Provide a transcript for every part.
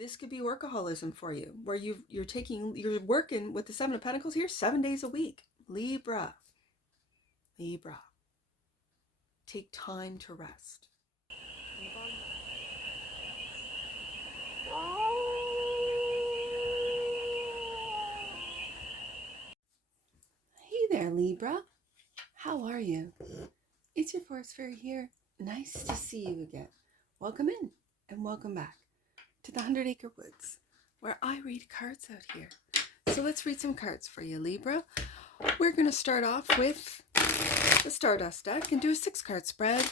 This could be workaholism for you, where you're working with the Seven of Pentacles here 7 days a week. Libra. Take time to rest. Hey there, Libra. How are you? It's your Forest Fairy here. Nice to see you again. Welcome in and welcome back to the 100 Acre Woods, where I read cards out here. So let's read some cards for you, Libra. We're going to start off with the Stardust deck and do a 6-card spread,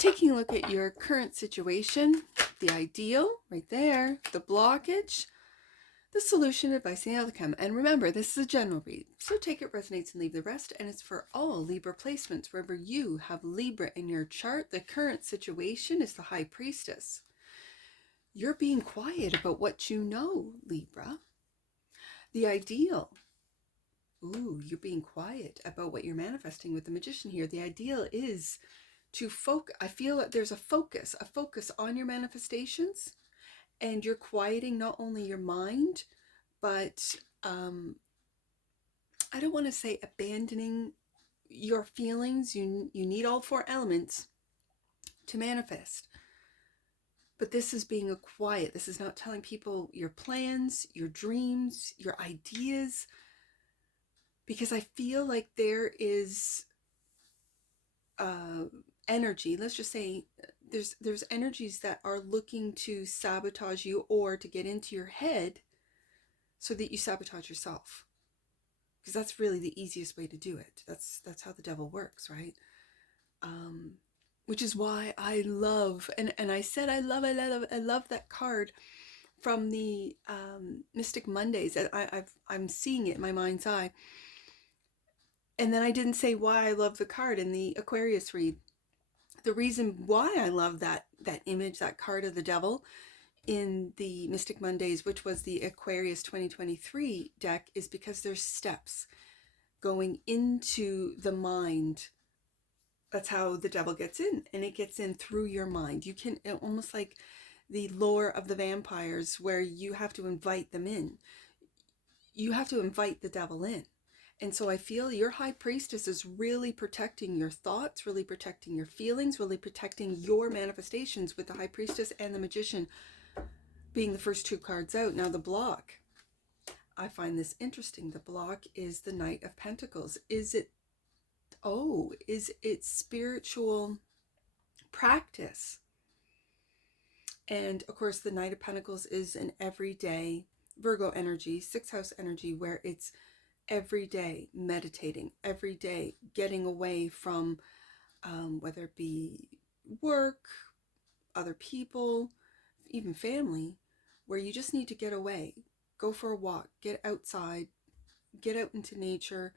taking a look at your current situation, the ideal right there, the blockage, the solution, advice, and the outcome. And remember, this is a general read, so take it, resonates, and leave the rest. And it's for all Libra placements. Wherever you have Libra in your chart, the current situation is the High Priestess. You're being quiet about what you know, Libra. The ideal. Ooh, you're being quiet about what you're manifesting with the Magician here. The ideal is to focus. I feel that there's a focus on your manifestations, and you're quieting not only your mind, but I don't want to say abandoning your feelings. You need all 4 elements to manifest. But this is being a quiet. This is not telling people your plans, your dreams, your ideas, because I feel like there is energy. Let's just say there's energies that are looking to sabotage you or to get into your head so that you sabotage yourself. Because that's really the easiest way to do it. That's how the devil works, right? Which is why I love, and I said I love that card from the Mystic Mondays. I'm seeing it in my mind's eye. And then I didn't say why I love the card in the Aquarius read. The reason why I love that image, that card of the devil in the Mystic Mondays, which was the Aquarius 2023 deck, is because there's steps going into the mind. That's how the devil gets in, and it gets in through your mind. You can, almost like the lore of the vampires, where you have to invite them in. You have to invite the devil in. And so I feel your High Priestess is really protecting your thoughts, really protecting your feelings, really protecting your manifestations, with the High Priestess and the Magician being the first 2 cards out. Now the block, I find this interesting. The block is the Knight of Pentacles. Is it spiritual practice? And of course, the Knight of Pentacles is an everyday Virgo energy, 6th house energy, where it's every day meditating, every day getting away from whether it be work, other people, even family, where you just need to get away, go for a walk, get outside, get out into nature,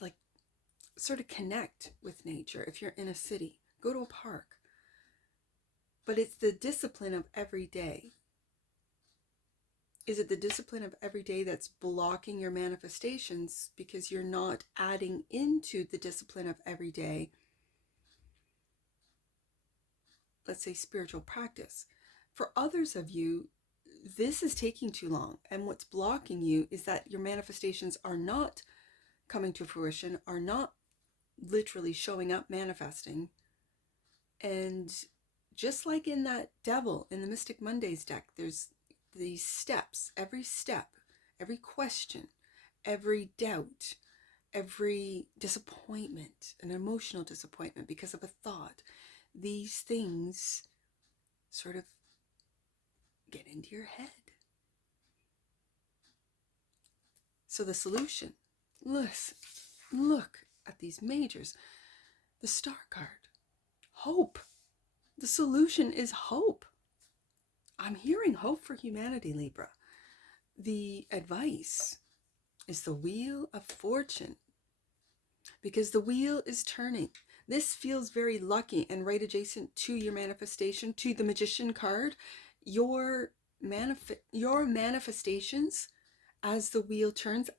like sort of connect with nature. If you're in a city, go to a park. But it's the discipline of every day. Is it the discipline of every day that's blocking your manifestations because you're not adding into the discipline of every day, let's say spiritual practice? For others of you, this is taking too long, and what's blocking you is that your manifestations are not coming to fruition, are not literally showing up, manifesting. And just like in that devil in the Mystic Mondays deck, there's these steps, every step, every question, every doubt, every disappointment, an emotional disappointment because of a thought. These things sort of get into your head. So the solution, look at these majors. The Star card, hope. The solution is hope. I'm hearing hope for humanity, Libra. The advice is the Wheel of Fortune, because the wheel is turning. This feels very lucky and right adjacent to your manifestation, to the Magician card. Your manifestations, as the wheel turns,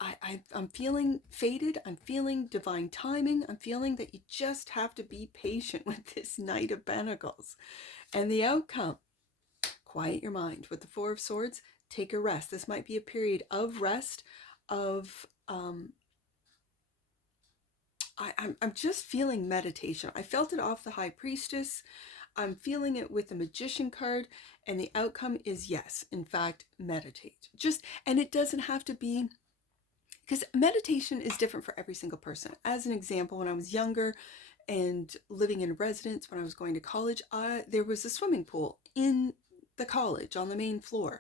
I'm feeling fated. I'm feeling divine timing. I'm feeling that you just have to be patient with this Knight of Pentacles. And the outcome, quiet your mind. With the Four of Swords, take a rest. This might be a period of rest, of I'm just feeling meditation. I felt it off the High Priestess. I'm feeling it with the Magician card, and the outcome is yes, in fact, meditate. And it doesn't have to be, because meditation is different for every single person. As an example, when I was younger and living in a residence, when I was going to college, there was a swimming pool in the college on the main floor.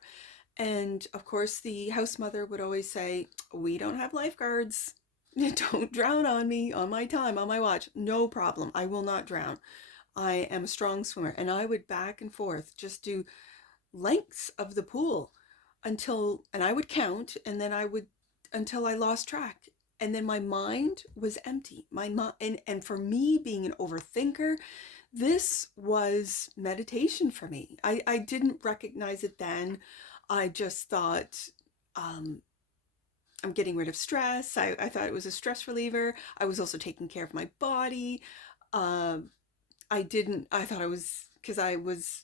And of course, the house mother would always say, we don't have lifeguards. Don't drown on me, on my time, on my watch. No problem. I will not drown. I am a strong swimmer. And I would back and forth, just do lengths of the pool and I would count, and then until I lost track. And then my mind was empty. And for me, being an overthinker, this was meditation for me. I didn't recognize it then. I just thought, I'm getting rid of stress. I thought it was a stress reliever. I was also taking care of my body. I thought I was, because I was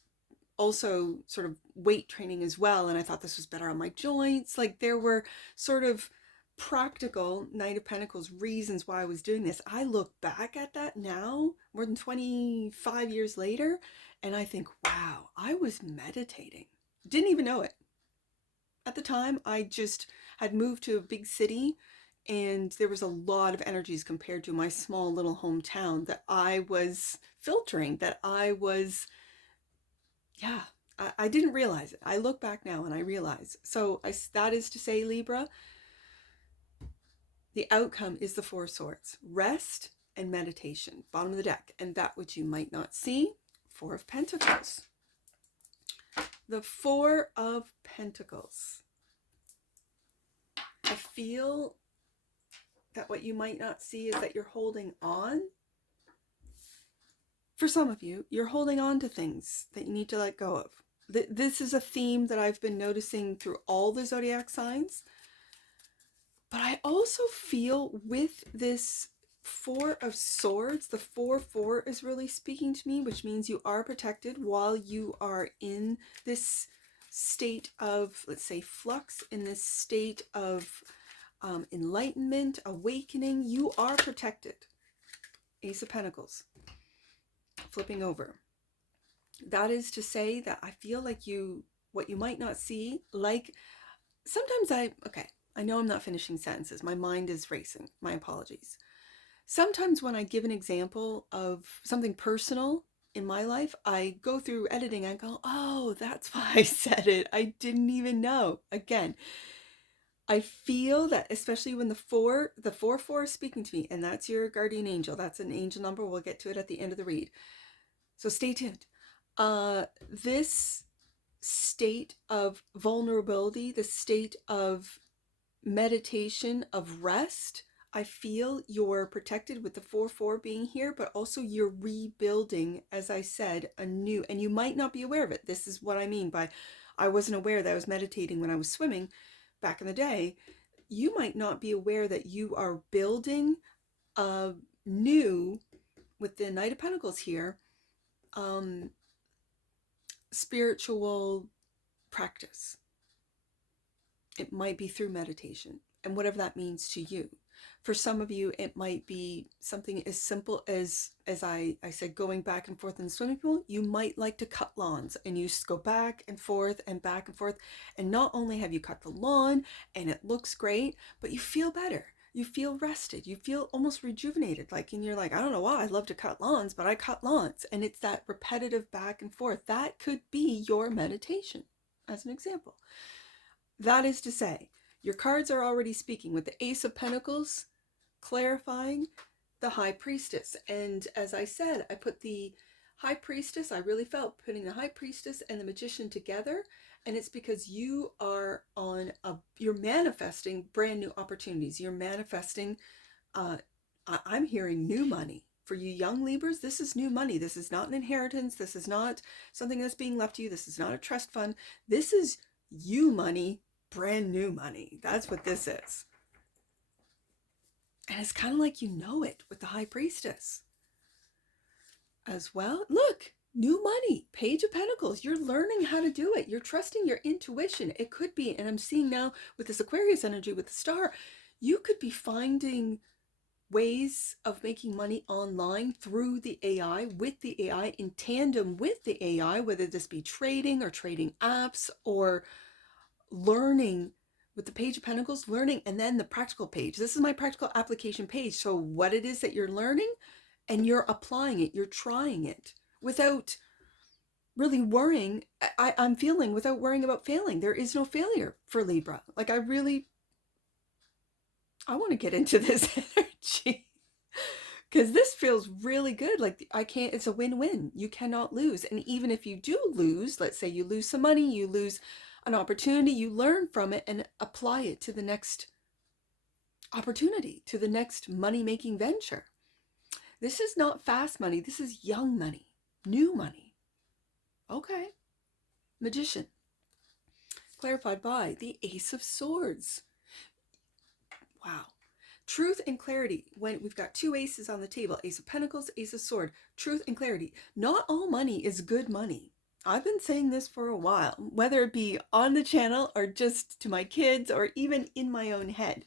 also sort of weight training as well, and I thought this was better on my joints. Like, there were sort of practical Knight of Pentacles reasons why I was doing this. I look back at that now, more than 25 years later, and I think, wow, I was meditating. Didn't even know it. At the time, I just had moved to a big city, and there was a lot of energies compared to my small little hometown that I was filtering, that I was, yeah, I didn't realize it. I look back now and I realize. So that is to say, Libra, the outcome is the Four Swords, rest and meditation, bottom of the deck. And that which you might not see, Four of Pentacles. The Four of Pentacles. I feel that what you might not see is that you're holding on. For some of you, you're holding on to things that you need to let go of. This is a theme that I've been noticing through all the zodiac signs. But I also feel with this Four of Swords, the 4-4 is really speaking to me, which means you are protected while you are in this state of, let's say, flux, in this state of enlightenment, awakening. You are protected. Ace of Pentacles. Flipping over. That is to say that I feel like what you might not see, like sometimes I know I'm not finishing sentences. My mind is racing. My apologies. Sometimes when I give an example of something personal in my life, I go through editing and go, oh, that's why I said it. I didn't even know. Again, I feel that especially when the 4-4 is speaking to me, and that's your guardian angel. That's an angel number. We'll get to it at the end of the read. So stay tuned. This state of vulnerability, the state of meditation, of rest, I feel you're protected with the 4-4 being here, but also you're rebuilding, as I said, anew. And you might not be aware of it. This is what I mean by I wasn't aware that I was meditating when I was swimming back in the day. You might not be aware that you are building a new, with the Knight of Pentacles here, spiritual practice. It might be through meditation, and whatever that means to you. For some of you, it might be something as simple as I said, going back and forth in the swimming pool. You might like to cut lawns, and you just go back and forth and back and forth. And not only have you cut the lawn and it looks great, but you feel better. You feel rested. You feel almost rejuvenated. And you're like, I don't know why I love to cut lawns, but I cut lawns. And it's that repetitive back and forth. That could be your meditation, as an example. That is to say, your cards are already speaking with the Ace of Pentacles, clarifying the High Priestess. And as I said, I put the High Priestess, I really felt putting the High Priestess and the Magician together. And it's because you are you're manifesting brand new opportunities. You're manifesting, I'm hearing new money. For you young Libras, this is new money. This is not an inheritance. This is not something that's being left to you. This is not a trust fund. This is you money, brand new money. That's what this is. And it's kind of like you know it with the High Priestess as well. Look, New money, Page of Pentacles. You're learning how to do it. You're trusting your intuition. It could be, and I'm seeing now with this Aquarius energy, with the star, you could be finding ways of making money online through the AI, with the AI, in tandem with the AI, whether this be trading or trading apps or learning with the Page of Pentacles, learning, and then the practical page. This is my practical application page. So what it is that you're learning and you're applying it, you're trying it without really worrying. I'm feeling without worrying about failing. There is no failure for Libra. Like I want to get into this energy because this feels really good. Like it's a win-win. You cannot lose. And even if you do lose, let's say you lose some money, you lose an opportunity, you learn from it and apply it to the next opportunity, to the next money-making venture. This is not fast money. This is young money, new money. Okay. Magician. Clarified by the Ace of Swords. Wow. Truth and clarity. When we've got two aces on the table, Ace of Pentacles, Ace of Swords. Truth and clarity. Not all money is good money. I've been saying this for a while, whether it be on the channel or just to my kids or even in my own head.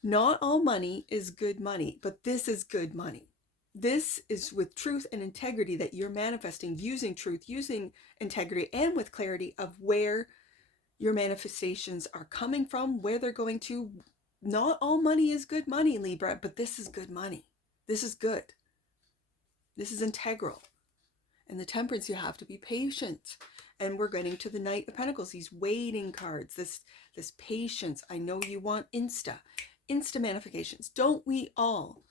Not all money is good money, but this is good money. This is with truth and integrity that you're manifesting, using truth, using integrity, and with clarity of where your manifestations are coming from, where they're going to. Not all money is good money, Libra, but this is good money. This is good. This is integral. And the Temperance, you have to be patient. And we're getting to the Knight of Pentacles, these waiting cards, this patience. I know you want insta manifestations. Don't we all?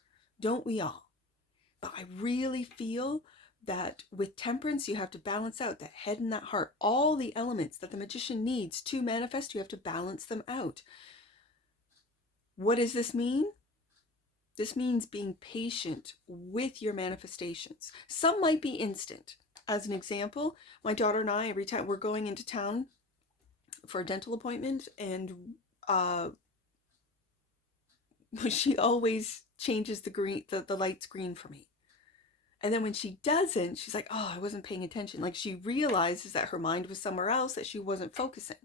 Don't we all? But I really feel that with Temperance, you have to balance out that head and that heart. All the elements that the Magician needs to manifest, you have to balance them out. What does this mean? This means being patient with your manifestations. Some might be instant. As an example, my daughter and I, every time we're going into town for a dental appointment, and she always changes the lights green for me. And then when she doesn't, she's like, oh, I wasn't paying attention. Like she realizes that her mind was somewhere else, that she wasn't focusing.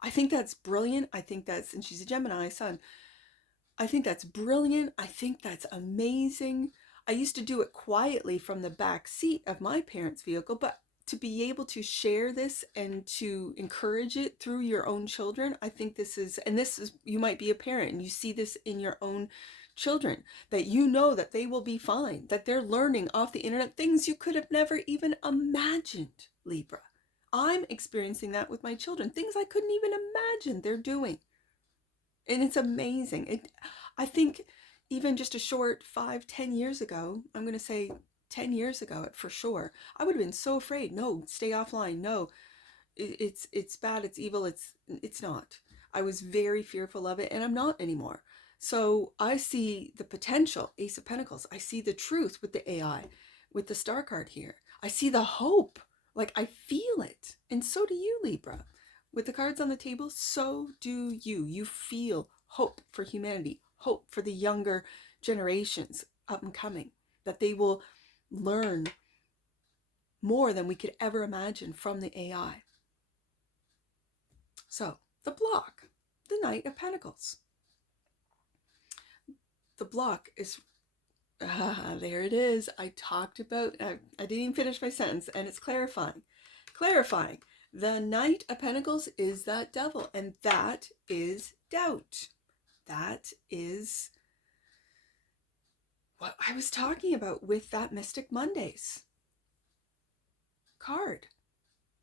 I think that's brilliant. I think that's, and she's a Gemini sun. I think that's brilliant. I think that's amazing. I used to do it quietly from the back seat of my parents' vehicle, but to be able to share this and to encourage it through your own children, I think this is, you might be a parent and you see this in your own children, that you know that they will be fine, that they're learning off the internet things you could have never even imagined, Libra. I'm experiencing that with my children, things I couldn't even imagine they're doing. And it's amazing. I think even just a short 5-10 years ago, I'm going to say 10 years ago for sure, I would have been so afraid. No, stay offline. No, it's bad. It's evil. It's not. I was very fearful of it, and I'm not anymore. So I see the potential, Ace of Pentacles. I see the truth with the AI, with the star card here. I see the hope. Like I feel it. And so do you, Libra. With the cards on the table, so do you. You feel hope for humanity, hope for the younger generations up and coming, that they will learn more than we could ever imagine from the AI. So, the block, the Knight of Pentacles. The block is, there it is. I talked about, I didn't even finish my sentence, and it's clarifying. Clarifying. The Knight of Pentacles is that devil, and that is doubt. That is what I was talking about with that Mystic Mondays card.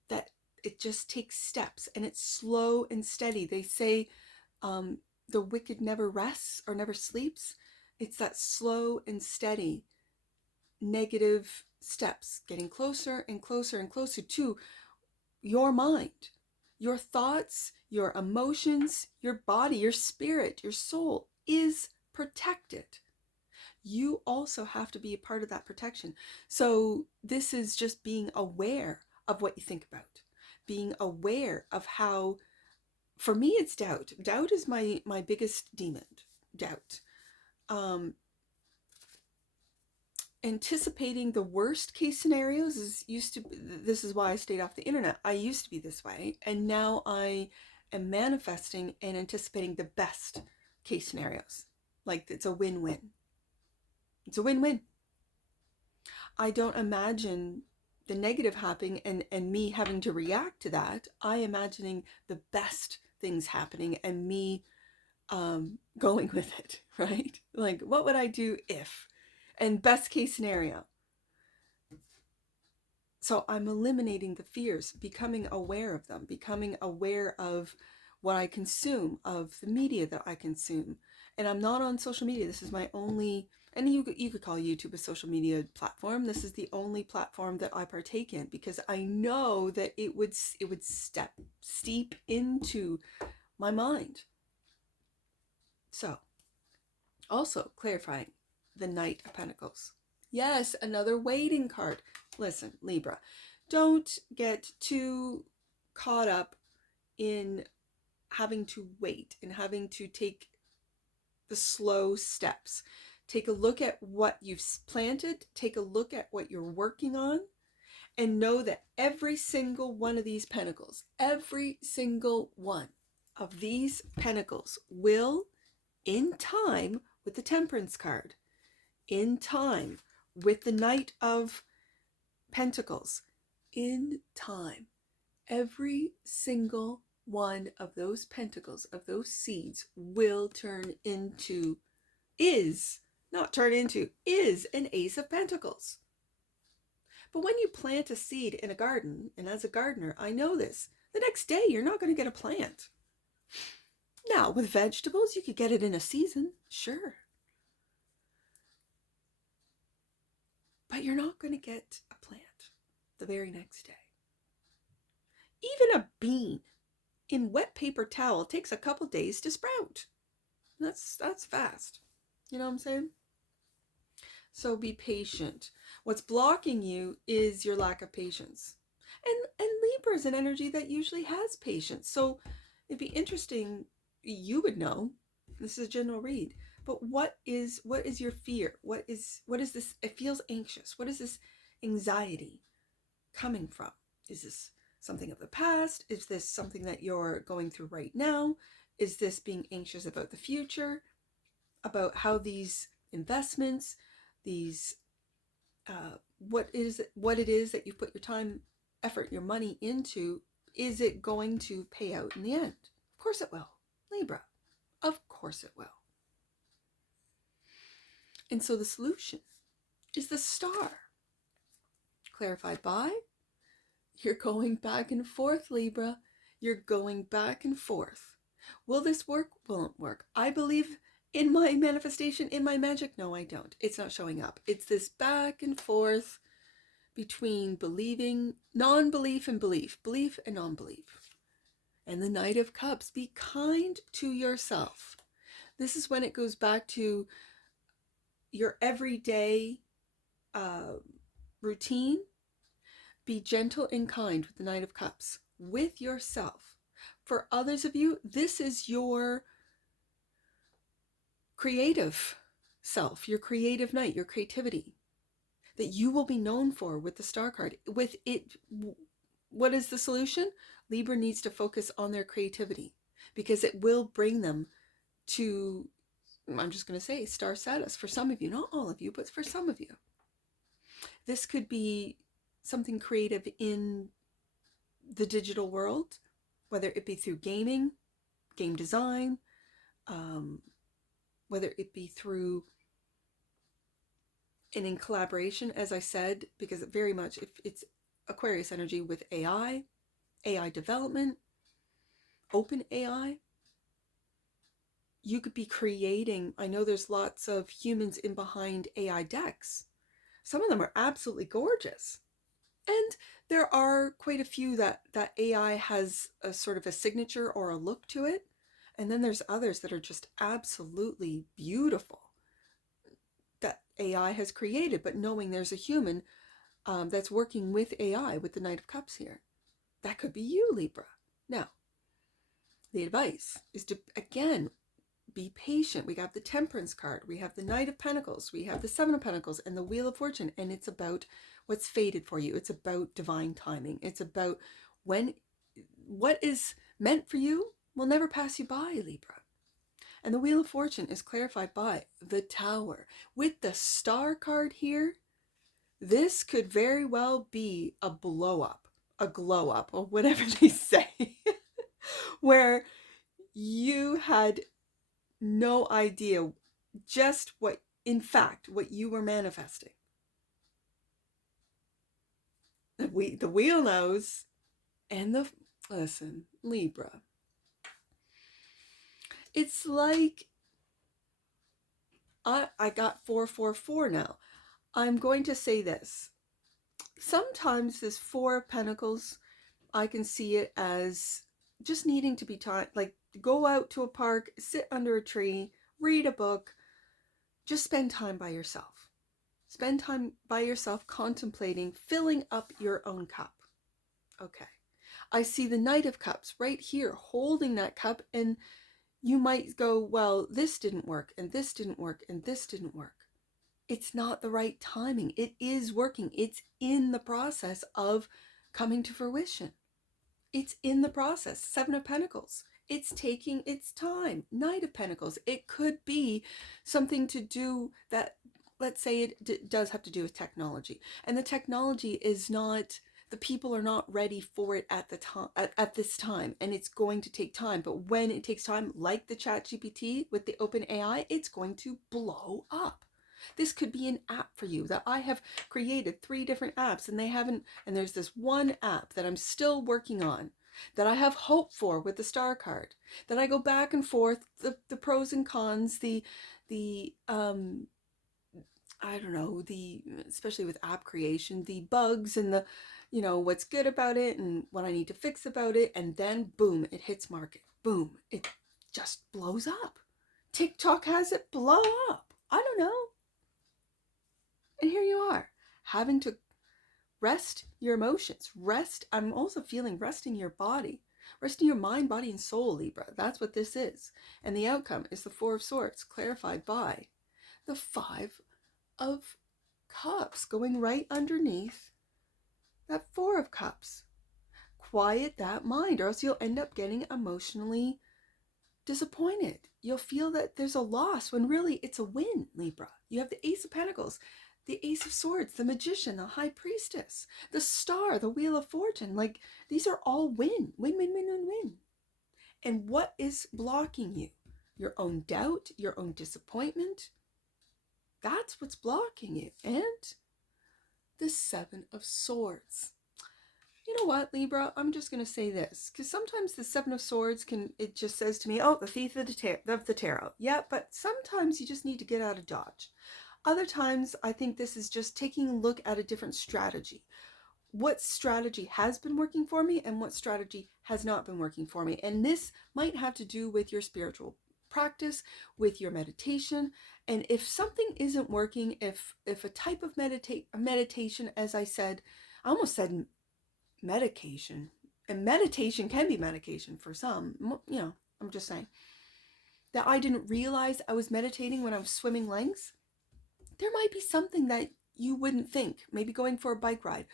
That it just takes steps, and it's slow and steady. They say the wicked never rests or never sleeps. It's that slow and steady negative steps, getting closer and closer and closer to your mind, your thoughts, your emotions, your body, your spirit, your soul is protected. You also have to be a part of that protection. So this is just being aware of what you think about, being aware of how, for me, it's doubt. Doubt is my biggest demon, doubt. anticipating the worst case scenarios this is why I stayed off the internet. I used to be this way, and now I am manifesting and anticipating the best case scenarios. Like, it's a win-win. It's a win-win. I don't imagine the negative happening and me having to react to that. I imagining the best things happening and me going with it, right? Like, what would I do if? And best case scenario. So I'm eliminating the fears, becoming aware of them, becoming aware of what I consume, of the media that I consume. And I'm not on social media. This is my only, and you could call YouTube a social media platform. This is the only platform that I partake in because I know that it would steep into my mind. So, also clarifying the Knight of Pentacles. Yes, another waiting card. Listen, Libra, don't get too caught up in having to wait and having to take the slow steps. Take a look at what you've planted, take a look at what you're working on, and know that every single one of these pentacles, every single one of these pentacles will, in time, with the Temperance card, in time, with the Knight of Pentacles, in time, every single one of those pentacles, of those seeds, will turn into, is an Ace of Pentacles. But when you plant a seed in a garden, and as a gardener, I know this, the next day you're not going to get a plant. Now, with vegetables, you could get it in a season, sure. But you're not going to get a plant the very next day. Even a bean in wet paper towel takes a couple days to sprout. That's fast. You know what I'm saying? So be patient. What's blocking you is your lack of patience. And Libra is an energy that usually has patience. So it'd be interesting, you would know, this is a general read, but what is your fear? What is this? It feels anxious. What is this anxiety coming from? Is this something of the past? Is this something that you're going through right now? Is this being anxious about the future? About how these investments, these what it is that you put your time, effort, your money into, is it going to pay out in the end? Of course it will, Libra. Of course it will. And so the solution is the Star, clarified by, you're going back and forth, Libra. You're going back and forth. Will this work? Will it work? I believe in my manifestation, in my magic. No, I don't. It's not showing up. It's this back and forth between believing, non-belief and belief and non-belief. And the Knight of Cups, be kind to yourself. This is when it goes back to your everyday routine. Be gentle and kind with the Knight of Cups, with yourself. For others of you, this is your creative self, your creative night, your creativity that you will be known for with the Star card. With it, what is the solution? Libra needs to focus on their creativity because it will bring them to, I'm just going to say, star status for some of you, not all of you, but for some of you. This could be something creative in the digital world, whether it be through gaming, game design, whether it be through and in collaboration, as I said, because very much if it's Aquarius energy with AI development, open AI, you could be creating, I know there's lots of humans in behind AI decks. Some of them are absolutely gorgeous. And there are quite a few that AI has a sort of a signature or a look to it. And then there's others that are just absolutely beautiful that AI has created, but knowing there's a human that's working with AI, with the Knight of Cups here. That could be you, Libra. Now, the advice is to, again, be patient. We got the Temperance card. We have the Knight of Pentacles. We have the Seven of Pentacles and the Wheel of Fortune. And it's about what's fated for you. It's about divine timing. It's about when what is meant for you will never pass you by, Libra. And the Wheel of Fortune is clarified by the Tower. With the Star card here, this could very well be a blow up, a glow up, or whatever they say, where you had no idea just what, in fact, what you were manifesting. The wheel knows, and listen, Libra. It's like, I got 444 now. I'm going to say this. Sometimes this Four of Pentacles, I can see it as just needing to be taught, like go out to a park, sit under a tree, read a book, just spend time by yourself. Spend time by yourself contemplating, filling up your own cup. Okay. I see the Knight of Cups right here holding that cup, and you might go, well, this didn't work, and this didn't work, and this didn't work. It's not the right timing. It is working. It's in the process of coming to fruition. It's in the process. Seven of Pentacles. It's taking its time. Knight of Pentacles. It could be something to do that, let's say it does have to do with technology. And the technology is not, the people are not ready for it at the time, at this time. And it's going to take time. But when it takes time, like the ChatGPT with the open AI, it's going to blow up. This could be an app for you that I have created 3 different apps, and they haven't, and there's this one app that I'm still working on, that I have hope for with the Star card, that I go back and forth, the pros and cons, I don't know, especially with app creation, the bugs and the, what's good about it and what I need to fix about it. And then boom, it hits market. Boom, it just blows up. TikTok has it blow up. I don't know. And here you are, having to rest your emotions. Rest, I'm also feeling resting your body. Resting your mind, body, and soul, Libra. That's what this is. And the outcome is the Four of Swords, clarified by the Five of Cups, going right underneath that Four of Cups. Quiet that mind, or else you'll end up getting emotionally disappointed. You'll feel that there's a loss when really it's a win, Libra. You have the Ace of Pentacles, the Ace of Swords, the Magician, the High Priestess, the Star, the Wheel of Fortune. Like, these are all win, win, win, win, win, win. And what is blocking you? Your own doubt, your own disappointment. That's what's blocking you. And the Seven of Swords. You know what, Libra? I'm just going to say this, because sometimes the Seven of Swords it just says to me, oh, the Thief of the Tarot. Yeah, but sometimes you just need to get out of Dodge. Other times, I think this is just taking a look at a different strategy. What strategy has been working for me and what strategy has not been working for me. And this might have to do with your spiritual practice, with your meditation. And if something isn't working, if a type of meditation, as I said, I almost said medication. And meditation can be medication for some, I'm just saying. That I didn't realize I was meditating when I was swimming lanes. There might be something that you wouldn't think, maybe going for a bike ride,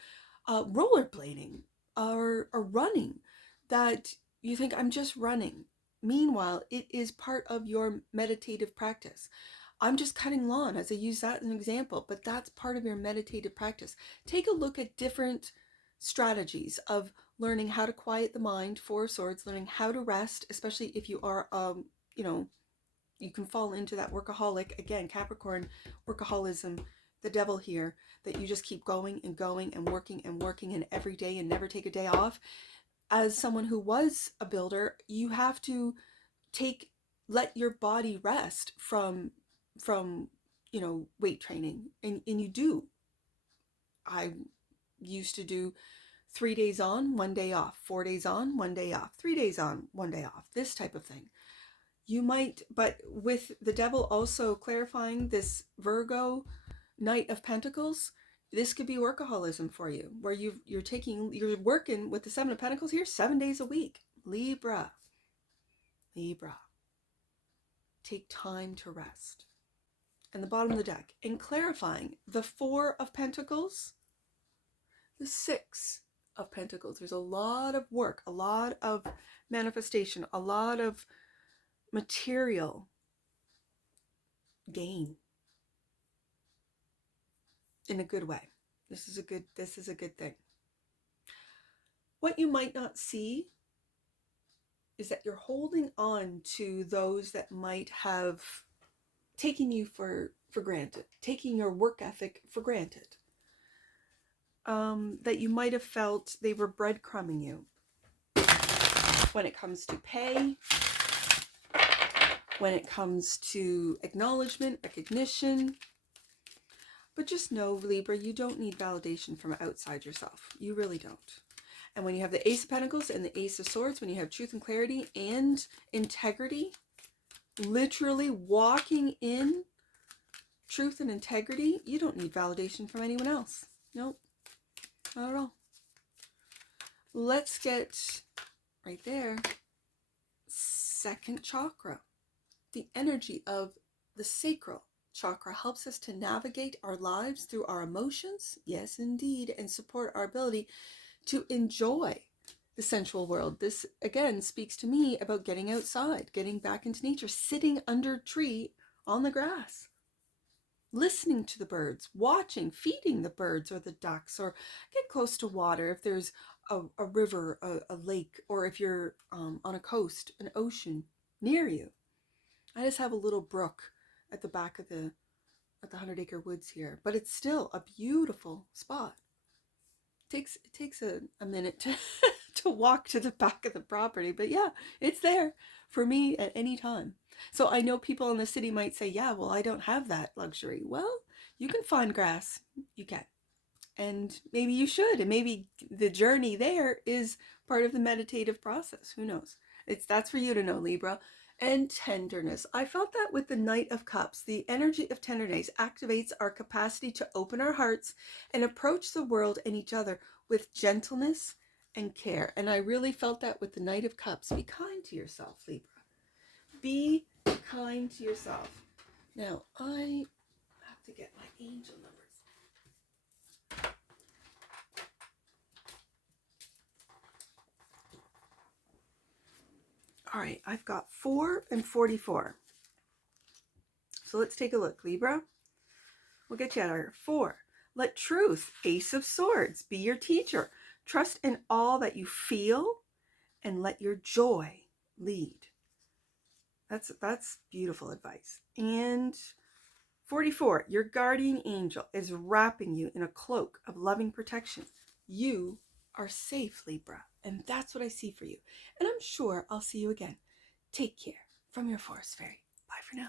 rollerblading, or running, that you think, I'm just running. Meanwhile, it is part of your meditative practice. I'm just cutting lawn, as I use that as an example, but that's part of your meditative practice. Take a look at different strategies of learning how to quiet the mind, Four of Swords, learning how to rest, especially if you are, you can fall into that workaholic, again, Capricorn, workaholism, the devil here, that you just keep going and going and working and every day and never take a day off. As someone who was a builder, you have to let your body rest from weight training. And you do. I used to do 3 days on, 1 day off, 4 days on, 1 day off, 3 days on, 1 day off, this type of thing. You might, but with the devil also clarifying this Virgo Knight of Pentacles, this could be workaholism for you, where you're working with the Seven of Pentacles here 7 days a week. Libra. take time to rest. And the bottom of the deck, and clarifying the 4 of Pentacles, the 6 of Pentacles. There's a lot of work, a lot of manifestation, a lot of material gain in a good way. This is a good thing. What you might not see is that you're holding on to those that might have taken you for granted, taking your work ethic for granted. That you might have felt they were breadcrumbing you when it comes to pay, when it comes to acknowledgement, recognition. But just know, Libra, you don't need validation from outside yourself. You really don't. And when you have the Ace of Pentacles and the Ace of Swords, when you have truth and clarity and integrity, literally walking in truth and integrity, you don't need validation from anyone else. Nope, not at all. Let's get right there. Second chakra. The energy of the sacral chakra helps us to navigate our lives through our emotions, yes indeed, and support our ability to enjoy the sensual world. This again speaks to me about getting outside, getting back into nature, sitting under a tree on the grass, listening to the birds, watching, feeding the birds or the ducks, or get close to water if there's a river, a lake, or if you're on a coast, an ocean near you. I just have a little brook at the back of the 100-acre woods here, but it's still a beautiful spot. It takes a minute to walk to the back of the property, but yeah, it's there for me at any time. So I know people in the city might say, yeah, well, I don't have that luxury. Well, you can find grass. You can. And maybe you should. And maybe the journey there is part of the meditative process. Who knows? That's for you to know, Libra. And tenderness. I felt that with the Knight of Cups. The energy of tenderness activates our capacity to open our hearts and approach the world and each other with gentleness and care. And I really felt that with the Knight of Cups. Be kind to yourself, Libra. Be kind to yourself. Now, I have to get my angel numbers. All right, I've got 4 and 44. So let's take a look, Libra. We'll get you at our 4. Let truth, Ace of Swords, be your teacher. Trust in all that you feel and let your joy lead. That's beautiful advice. And 44, your guardian angel is wrapping you in a cloak of loving protection. You are safe, Libra, and that's what I see for you. And I'm sure I'll see you again. Take care from your forest fairy. Bye for now.